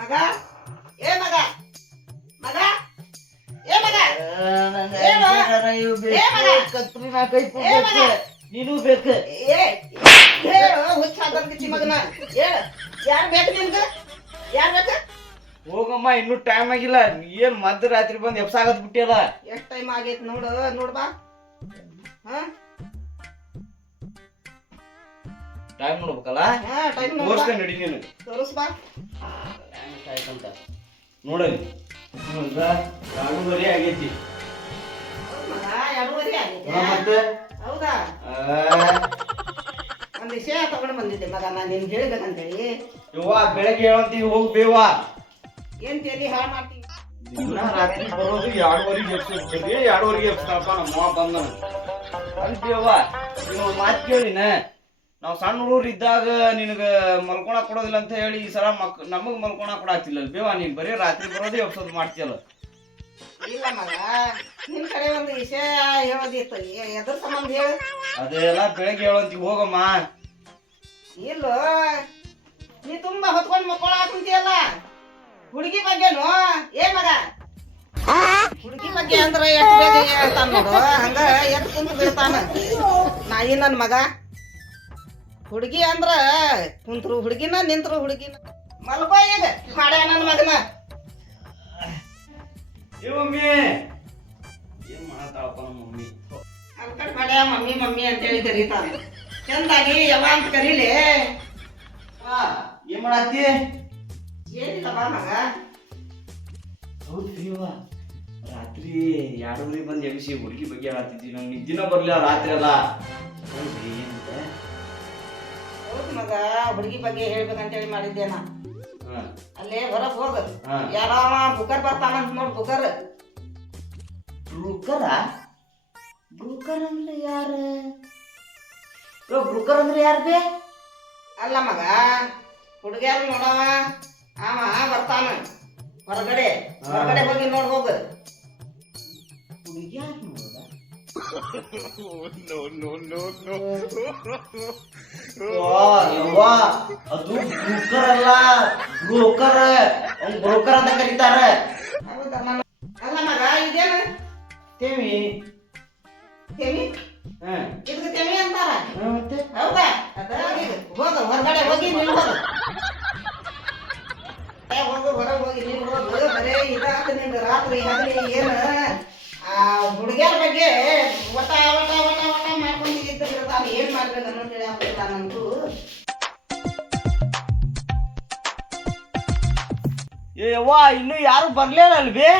ಮಗ? ಏ ಮಗ? ಮಗ? ಏ ಮಗ. ನೀನು ಬೇಕು. ಏ ಹುಚ್ಚ ಹಾಕಿ ಮಗನ. ಏ ಯಾರು ಬೇಕು ನಿಮ್ಗೆ ಯಾರು ಬೇಕು? ಹೋಗಮ್ಮ ಇನ್ನೂ ಟೈಮ್ ಆಗಿಲ್ಲ. ನೀ ಏನ್ ಮಧ್ಯರಾತ್ರಿ ಬಂದು ಎಪ್ಸಾಗತ್ ಬಿಟ್ಟಿಲ್ಲ ಎಷ್ಟು ಟೈಮ್ ಆಗೈತೆ ನೋಡು ನೋಡು ಬಾ. ಹಾ? ಟೈಮ್ ನೋಡ್ಬೇಕಲ್ಲ? ಟೈಮ್. ತೋರ್ಸ್ಕೊಂಡ್ ನಡಿ ನೀನು. ತೋರಿಸ್ ಬಾ ನೋಡಲಿ. ಎರಡೂವರೆ ಆಗೈತಿ. ಹೌದ್? ಮಗ ಎರಡೂವರೆ ಆಗೈತೆ? ಹಾ, ಮತ್ತೆ? ಹೌದಾ? ಒಂದು ವಿಷಯ ತಗೊಂಡು ಬಂದಿದ್ದೆ ಮಗ ನಾನು ನಿಮ್ಗೆ ಹೇಳ್ಬೇಕಂತೇಳಿ. ಯವ್ವ ಬೆಳಗ್ಗೆ ಹೇಳಂತೀವಿ ಹೋಗ್ಬೇವಾ ಏನ್ ತೇಲಿ ಹಾಳು ಮಾಡ್ತೀನಿ ದಿನ ರಾತ್ರಿ ಬರೋದು ಎರಡುವರೆಗೆ ಎಬ್ಸಿರ್ತೀವಿ ಎರಡುವರೆಗೆ ನಮ್ಮ ಮಾವ ಬಂದನ ಅಂತೀಯವ್ವ ನೀವು ಮಾತು ಕೇಳಿನ? ನಾವು ಸಣ್ಣ ಹುಡುಗರು ಇದ್ದಾಗ ನಿನಗ ಮಲ್ಕೊಳಕ್ ಕೊಡೋದಿಲ್ಲ ಅಂತ ಹೇಳಿ ಈ ಸಲ ಮಕ್ ನಮಗ್ ಮಲ್ಕೊಳಕ್ ಕೊಡಾತಿಲ್ಲ ಬೇವಾ? ನೀನ್ ಬರೀ ರಾತ್ರಿ ಬರೋದೇ ಹೊಸದ್ ಮಾಡ್ತೀಯಲ್ಲ. ಇಲ್ಲ ಮಗ ನಿನ್ ಕಡೆ ಒಂದು ವಿಷಯ ಹೇಳೋದಿತ್ತು. ಎ- ಎದ್ರ ಸಂಬಂಧ ಹೇಳು. ಅದೆಲ್ಲ ಬೆಳಗ್ಗೆ ಹೇಳಂತೀವಿ ಹೋಗಮ್ಮ. ಇಲ್ಲ ನೀ ತುಂಬಾ ಹೊತ್ಕೊಂಡು ಮಕ್ಕಳ ಕುಂತಿಯಲ್ಲ. ಹುಡುಗಿ ಬಗ್ಗೆನು? ಏ ಮಗ? ಹುಡುಗಿ ಬಗ್ಗೆ ಅಂದ್ರ ಎಷ್ಟು ಬೇಗ ಹೇಳ್ತಾನ ನೋಡು. ಹಂಗ ಎತ್ ಕುಂತ ಬೀಳ್ತಾನ ನಾಯಿ ನನ್ ಮಗ. ಹುಡುಗಿ ಅಂದ್ರ ಕುಂತ್ರು ಹುಡುಗಿನ ನಿಂತ್ರು ಹುಡುಗಿನ. ಮಲ್ಕೋ ಈಗ ಮಾಡ್ಯ ನನ್ನ ಮಗನ. ಏ ಮಮ್ಮಿ ಏನ್ ಮಾಡತ್ತಾಳಪ್ಪ ನಮ್ಮ ಮಮ್ಮಿ? ಮಾಡ್ಯ ಮಮ್ಮಿ ಮಮ್ಮಿ ಅಂತೇಳಿ ಕರೀತಾನ ಚಂದಾಗಿ ಯಾವ ಅಂತ ಕರೀಲಿ. ಆ, ಏನ್ ಮಾಡತ್ತಿ? ಏನಿಲ್ಲ ಬಾ ಮಗ. ಹೌದು ಪ್ರಿಯವ್ವ ರಾತ್ರಿ ಎರಡೂವರೆ ಬಂದು ಎಬ್ಸಿ ಹುಡುಗಿ ಬಗ್ಗೆ ಹೇಳತ್ತಿದ್ವಿ ನಂಗೆ. ನಿದ್ದಿನ ಬರ್ಲಿಲ್ಲ ರಾತ್ರಿ ಎಲ್ಲ ಹೌದ್ರಿ ಏನಂತ ಮಗ ಹುಡುಗಿ ಬಗ್ಗೆ ಹೇಳ್ಬೇಕಂತೇಳಿ ಮಾಡಿದ್ದೆ ನಾ ಅಲ್ಲೇ ಹೊರಗ್ ಹೋಗ. ಯಾರ ಬುಕರ್ ಬರ್ತಾನಂತ ನೋಡ್ ಬುಕರ್. ಬ್ರೂಕರ ಬ್ರೂಕರ್ ಅಂದ್ರೆ ಯಾರ? ಬ್ರೂಕರ್ ಅಂದ್ರೆ ಯಾರು ಬೇ? ಅಲ್ಲ ಮಗ ಹುಡುಗಿಯಾರ ನೋಡವ ಆಮ ಬರ್ತಾನ ಹೊರಗಡೆ. ಹೊರಗಡೆ ಹೋಗಿ ನೋಡ್ ಹೋಗ. ಹುಡುಗ್ಯಾರ ನೋಡ ಅದು ಬ್ರೋಕರ್ ಅಲ್ಲ ಬ್ರೋಕರ್ ಅವ್ನ್ ಬ್ರೋಕರ್ ಅಂತ ಕರೀತಾರೆ. ಹೌದಾ ಅಲ್ಲ ಮಗ ಇದೇನು? ತೇವಿ ತೆಮಿ? ಹಾ. ಇದಕ್ಕೆ ತೆಮಿ ಅಂತಾರ? ಹಾ, ಮತ್ತೆ? ಹೌದಾ? ಅದ ಈಗ ಹೋಗ ಹೊರಗಡೆ ಹೋಗಿ ನಿಲ್ ಹೋಗ. ಏ, ಹೋಗು ಹೊರಗೆ ಹೋಗಿ ನಿಲ್ ಹೋಗು. ಬರೇ ಇದಾತ ನಿಂದು ರಾತ್ರಿ ಹಗಲಿ ಏನು? ಹುಡುಗಿಯರ ಬಗ್ಗೆ ಒಟ ಒಟ ಒಟ ಒಟ ಮಾಡ್ಕೊಂಡು ಇದ್ದಿದ್ರೆ ತಾನು ಏನ್ ಮಾಡ್ಬೇಕು ಅನ್ನೋದು ತಿಳಿಯಾಗ್ತಿಲ್ಲ ನಂಗೂ ಏ ಯವ್ವ ಇನ್ನು ಯಾರು ಬರ್ಲೇ ಅಲ್ವೇ?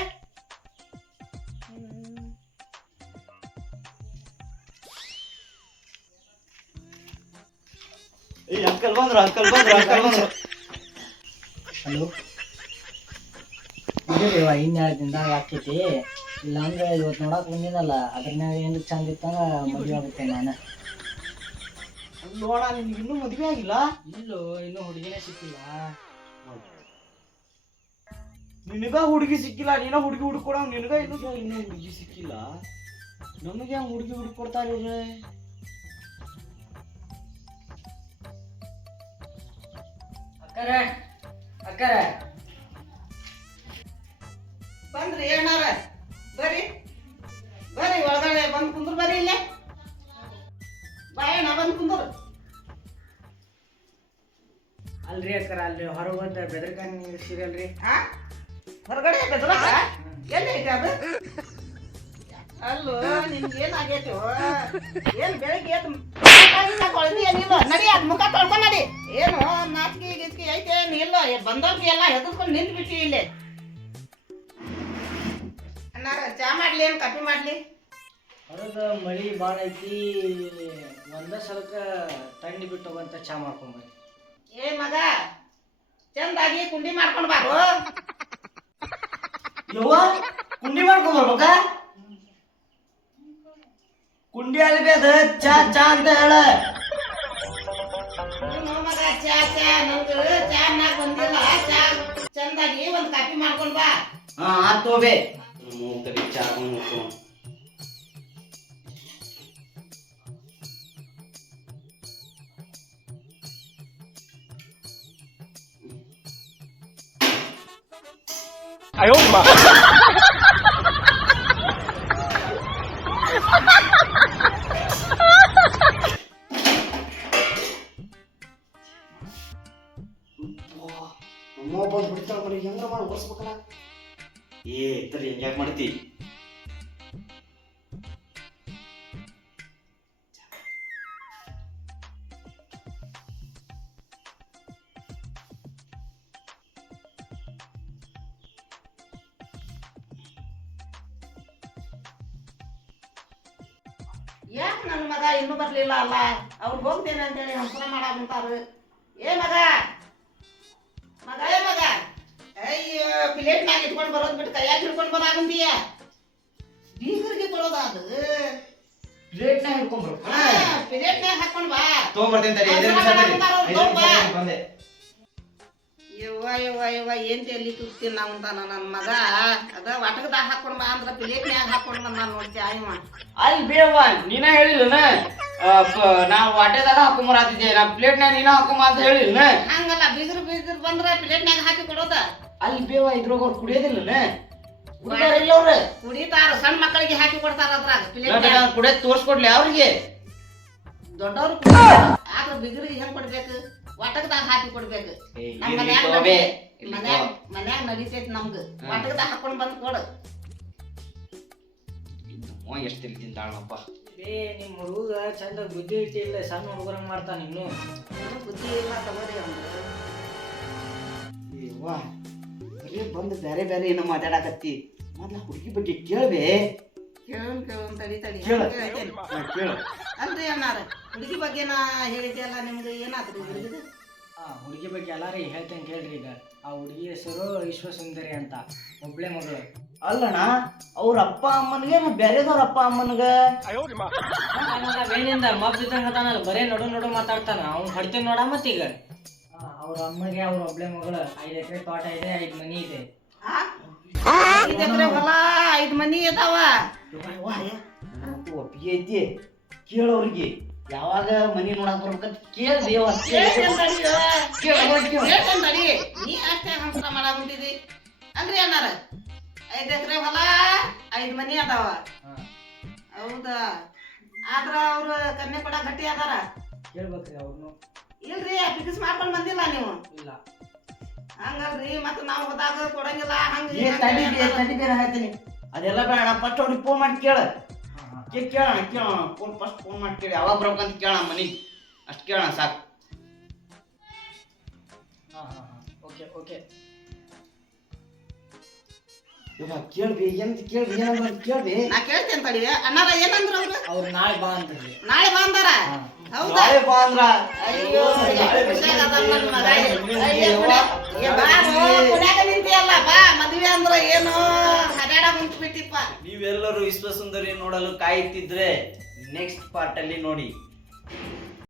ಏ ಅಂಕಲ್ ಬಂದ್ರು ಅಂಕಲ್ ಬಂದ್ರು ಅಂಕಲ್ ಬಂದ್ರು. ಹಲೋ. ಇದೇವ ಇನ್ನೆರಡು ದಿನದಾಗ ಇಲ್ಲಾಂದ್ರೆ ಇವತ್ತು ನೋಡಕ್ ಬಂದಿನಲ್ಲ ಅದ್ರನ್ಯಾಗ ಏನು ಚಂದ ಇತ್ತಂದ್ರೆ ಮದುವೆ ಆಗುತ್ತೆ ನಾನು. ನೋಡ ನಿನ್ಗೆ ಇನ್ನೂ ಮದ್ವೆ ಆಗಿಲ್ಲ? ಇಲ್ಲೋ ಇನ್ನೂ ಹುಡುಗಿನೇ ಸಿಕ್ಕಿಲ್ಲ. ನಿನಗ ಹುಡುಗಿ ಸಿಕ್ಕಿಲ್ಲ ನೀನ ಹುಡುಗಿ ಹುಡುಕೊಡ ನಿನಗ ಇನ್ನೂ ಇನ್ನೂ ಹುಡುಗಿ ಸಿಕ್ಕಿಲ್ಲ. ನಮಗೆ ಹೆಂಗೆ ಹುಡುಗಿ ಹುಡುಕಿ ಕೊಡ್ತಾರೆ ಇವ್ರೆ? ಅಕ್ಕರ ಅಕ್ಕರ. ಬಂದ್ರಿ ಏನಾರ? ಬರ್ರಿ. ಬರ್ರಿ ಒಳಗಡೆ ಬಂದು ಕುಂದ್ರು ಬರ್ರಿ ಇಲ್ಲೇ. ಬಾಯಣ್ಣ ಬಂದು ಕುಂದ್ರ. ಅಲ್ರಿ ಅಕ್ಕರ ಅಲ್ರಿ ಹೊರಗೆ ಬಂದ ಬೆದರ್ಕಾನಿ ನಿಲ್ಸಿರಲ್ರಿ ಆ? ಹೊರಗಡೆ ಬೆದರ ಎಲ್ಲಿ ಐತೆ ಅದು? ಅಲ್ಲೋ ನಿಮ್ಗೆ ಏನಾಗೈತಿ ಏನ್ ಬೆಳಿಗ್ಗೆ ಎದ್ದು ಏನಿಲ್ಲ? ನಡಿ ಅದ್ ಮುಖ ತೊಳ್ಕೊಂಡ್ ನಡಿ. ಏನು ನಾಚಿಕೆ ಗೀಚಿಕೆ ಐತೆ ಏನಿಲ್ಲ. ಬಂದವ್ರಿಗೆ ಎಲ್ಲ ಹೆದರ್ಕೊಂಡು ನಿಂತು ಬಿಟ್ಟಿ ಇಲ್ಲಿ. ಚಾ ಮಾಡ್ಲಿ ಏನ್ ಕಾಫಿ ಮಾಡ್ಲಿ? ಹೊರದ ಮಳಿ ಭಾಳ ಐತಿ ಒಂದ ಸಲಕ ತಣ್ಣಿ ಬಿಟ್ಟು ಹೋಗಂತ ಚಾ ಮಾಡ್ಕೊಂಬರ್ರಿ ಏ ಮಗ ಚಂದಾಗಿ ಕುಂಡಿ ಮಾಡ್ಕೊಂಡ್ ಬಾರು. ಯವ್ವ ಕುಂಡಿ ಮಾಡ್ಕೊಂಡ್ ಬರ್ಬೇಕ ಕುಂಡಿ ಅಲ್ಲಿ ಅದ ಚಾ ಚಾ ಅಂತ ಹೇಳ. ನೀನು ಮಗ ಚಾ ಚಾ ನಂದು ಚಾ ನಾಕ್ ಬಂದಿಲ್ಲ ಚಾ. ಚಂದಾಗಿ ಒಂದ್ ಕಾಫಿ ಮಾಡ್ಕೊಂಡ್ ಬಾ. ಹಾ ಆತ್ ತೋಬೆ ಕರಿ ಚಾ ಮಾಡ್ಕೊಂಡು ಅಮ್ಮ ಬಂದು ಬಿಡ್ತಾಳ ಮರಿ ಹೆಂಗ ಮಾಡಿ ಓಡಿಸ್ಬೇಕಲ್ಲ ಏ ತರಿ ಹೆಂಗ್ ಯಾಕೆ ಮಾಡ್ತಿ? ಯಾಕೆ ನನ್ನ ಮಗ ಇನ್ನೂ ಬರ್ಲಿಲ್ಲ ಅಲ್ಲ? ಅವ್ರು ಹೋಗ್ತೇನೆ ಅಂತೇಳಿ ಹಂಸನ ಮಾಡಾಕಂತಾರ. ಏ ಮಗ ಇಟ್ಕೊಂಡು ಬರೋದ್ ಬಿಟ್ಟು ಕೈಯಾಗ ಹಿಡ್ಕೊಂಡು ಬರಾಕಂತೀಯ ಬೀಗರಿಗೆ ಕೊಡೋದ ಅದು. ಪ್ಲೇಟ್ನಾಗ ಹಿಡ್ಕೊಂಡ್ಬರು ಹಾ ಪ್ಲೇಟ್ನಾಗ ಹಾಕೊಂಡ್ ಬಾ. ತೊಗೊಂಬರ್ತೀನಿ ತಡಿ ಐದೇ ನಿಮಿಷ ತಡಿ. ನಿಮಿಷ ತಡಿ, ಬಂದೆ. ಯವ್ವ ಯವ್ವ ಯವ್ವ ಏನ್ ಎಲ್ಲಿ ತುರ್ತೀನಿ ನಾವು ನನ್ನ ಮಗ? ಅದ ಒಟಕದಾಗ ಹಾಕೊಂಡ್ ಬಾ ಅಂದ್ರ ಪ್ಲೇಟ್ನ್ಯಾಗ ಹಾಕೊಂಡ್ ಬಂದ ನೋಡ್ತಿ ಆಯ್ವ ಅಲ್ಲಿ ಬೇವ ನೀನ ಹೇಳಿಲ್ಲನ ನಾವು ವಾಟೆದಾಗ ಹಾಕೊಂಬರಾತಿದ್ದೆ ನಾ ಪ್ಲೇಟ್ನ್ಯಾಗ ನೀನ ಹಾಕೊಂಬ ಅಂತ ಹೇಳಿಲ್ಲ ಹಂಗಲ್ಲ ಬಿಗ್ರು ಬಿಗ್ರು ಬಂದ್ರ ಪ್ಲೇಟ್ನ್ಯಾಗ ಹಾಕಿ ಕೊಡೋದ. ಅಲ್ಲಿ ಬೇವ ಇದ್ರಾಗ ಅವ್ರು ಕುಡಿಯೋದಿಲ್ಲ ಕುಡಿದಾರಿಲ್ಲ ಅವ್ರ? ಕುಡಿತಾರ ಸಣ್ಣ ಮಕ್ಕಳಿಗೆ ಹಾಕಿ ಕೊಡ್ತಾರ ಅದ್ರಾಗ ಪ್ಲೇಟ್ನ್ಯಾಗ ಕುಡಿಯೋದ್ ತೋರ್ಸ್ಕೊಡ್ಲಿ ಅವ್ರಿಗೆ. ದೊಡ್ಡವ್ರು ಆದ್ರ ಬಿಗರಿಗೆ ಹೆಂಗ್ ಕೊಡ್ಬೇಕು? ಒಟಕದಾಗ ಹಾಕಿ ಕೊಡ್ಬೇಕು. ಏ, ನಮ್ ಇರ್ಲಿ ಮನ್ಯಾಗ ಮನ್ಯಾಗ ನಡೀತೈತಿ ನಮ್ಗ. ಒಟಕದಾಗ ಹಾಕೊಂಡ್ ಬಂದ್ ಕೊಡು. ಎಷ್ಟು ತಿಳಿ ತಿಂತಾಳಪ್ಪ ಏ ನಿಮ್ಮ ಹುಡುಗ ಚಂದ ಬುದ್ಧಿ ಐತಿ ಇಲ್ಲ ಸಣ್ಣ ಹುಡುಗರಂಗ್ ಮಾಡ್ತಾನೆ ಇನ್ನು. ಬುದ್ಧಿ ಇಲ್ಲ ತಗೋರಿ ಅವ್ನ್ದು. ಬರೀ ಬಂದು ಬೇರೆ ಬೇರೆ ಏನೋ ಮಾತಾಡಕತ್ತಿ. ಮೊದ್ಲ ಹುಡುಗಿ ಬಗ್ಗೆ ಕೇಳ್ಬೆ. ಕೇಳೋನ್ ಕೇಳೋನ್ ತಡಿ ತಡಿ. ಕೇಳ. ಹಂಗ್ ಕೇಳ್ತೇನೆ. ಕೇಳ. ಅಲ್ರಿ ಅಣ್ಣಾರ ಹುಡುಗಿ ಬಗ್ಗೆ ನಾ ಹೇಳಿದ್ದೆಲ್ಲ ನಿಮ್ಗೆ ಏನಾದ್ರು ಹುಡುಗಿದು? ಆ ಹುಡುಗಿ ಬಗ್ಗೆ ಎಲ್ಲಾರಿಗೆ ಹೇಳ್ತೇನೆ ಕೇಳ್ರಿ ಈಗ. ಆ ಹುಡುಗಿ ಹೆಸರು ವಿಶ್ವಸುಂದರಿ ಅಂತ ಒಬ್ಳೆ ಮಗಳು. ಅಲ್ಲಣ್ಣ ಅವ್ರ ಅಪ್ಪ ಅಮ್ಮನಿಗೆ ನಾ ಬೇರೆದವ್ರ ಅಪ್ಪ ಅಮ್ಮನ್ಗ? ಬೇನಿಂದ ಮಬ್ ಇದ್ದಂಗ ತಾನಲ್ಲ ಬರೇ ನಡು ನಡು ಮಾತಾಡ್ತಾನ. ಅವ್ನು ಹಡ್ತೇನೆ ನೋಡ ಮತ್ತೀಗ. ಅವ್ರ ಅಮ್ಮಗೆ ಅವ್ರ ಒಬ್ಳೆ ಮಗಳು ಐದು ಎಕರೆ ತೋಟ ಇದೆ ಐದು ಮನಿ ಇದೆ. ಐದು ಎಕರೆ ಹೊಲ ಐದು ಮನಿ ಇದಾವ ಒಪ್ಪಿಗೆ ಐತಿ. ಕೇಳೋರಿಗೆ ಯಾವಾಗ ಮನಿ ನೋಡಕ್ ಬರ್ಬೇಕಂತ. ಕೇಳ ದೇವ ನೀ ಅಷ್ಟೇ ಹಂಸನ ಮಾಡಾಕುಂತಿದಿ ಅಲ್ರಿ ಅಣ್ಣಾರ ಐದು ಎಕರೆ ಹೊಲ ಐದು ಮನಿ ಅದಾವ. ಹೌದಾ? ಆದ್ರ ಅವ್ರ ಕನ್ನೆ ಕೂಡ ಗಟ್ಟಿ ಅದಾರ. ಹೇಳ್ಬೇಕ್ರಿ ಅವ್ರನ್ನು ಇಲ್ರಿ ಫಿಕ್ಸ್ ಮಾಡ್ಕೊಂಡ್ ಬಂದಿಲ್ಲ ನೀವು. ಇಲ್ಲ. ಹಂಗಲ್ರಿ ಮತ್ತ ನಾವು ಹೋದಾಗ ಕೊಡಂಗಿಲ್ಲ ಹಂಗ ಏ ತಡಿ ಬೇ ತಡಿ ಬೇರೆ ಹೇಳ್ತೀನಿ. ಅದೆಲ್ಲ ಬೇಡ ಫಸ್ಟ್ ಅವ್ರಿಗೆ ಫೋನ್ ಮಾಡಿ ಕೇಳ. ಕೇಳೋಣ ಕೇಳೋಣ ಫೋನ್ ಫಸ್ಟ್ ಫೋನ್ ಮಾಡಿ ಕೇಳಿ. ಯಾವಾಗ ಬರ್ಬೇಕಂತ ಕೇಳೋಣ ಮನಿ. ಅಷ್ಟು ಕೇಳೋಣ ಸಾಕು. ಹಾ ಹಾ ಹಾ. Okay okay. ಇವಾಗ ಕೇಳ್ಬಿ ಎಂತ ಕೇಳ್ಬಿ ಏನಂತ ಅಂತ ಕೇಳ್ಬಿ. ನಾ ಕೇಳ್ತೇನೆ ತಡಿ. ಅಣ್ಣಾರ ಏನಂದ್ರ ಅವ್ರು? ಅವ್ರು ನಾಳೆ ಬಾ ಅಂತ ನಾಳೆ ಬಂದಾರ ಹಾ. ಹೌದಾ ನಾಳೆ ಬಾ ಅಂದ್ರ. ಅಯ್ಯೋ ನಿಂತಿಯಲ್ಲ ಬಾ ಮದ್ವೆ ಅಂದ್ರ ಏನು ಹರ್ಯಾಡ ಕುಂತ್ಬಿಟ್ಟಿಪ್ಪ ನೀವೆಲ್ಲರೂ ವಿಶ್ವಸುಂದರಿ ನೋಡಲು ಕಾಯುತ್ತಿದ್ರೆ ನೆಕ್ಸ್ಟ್ ಪಾರ್ಟ್ ಅಲ್ಲಿ ನೋಡಿ.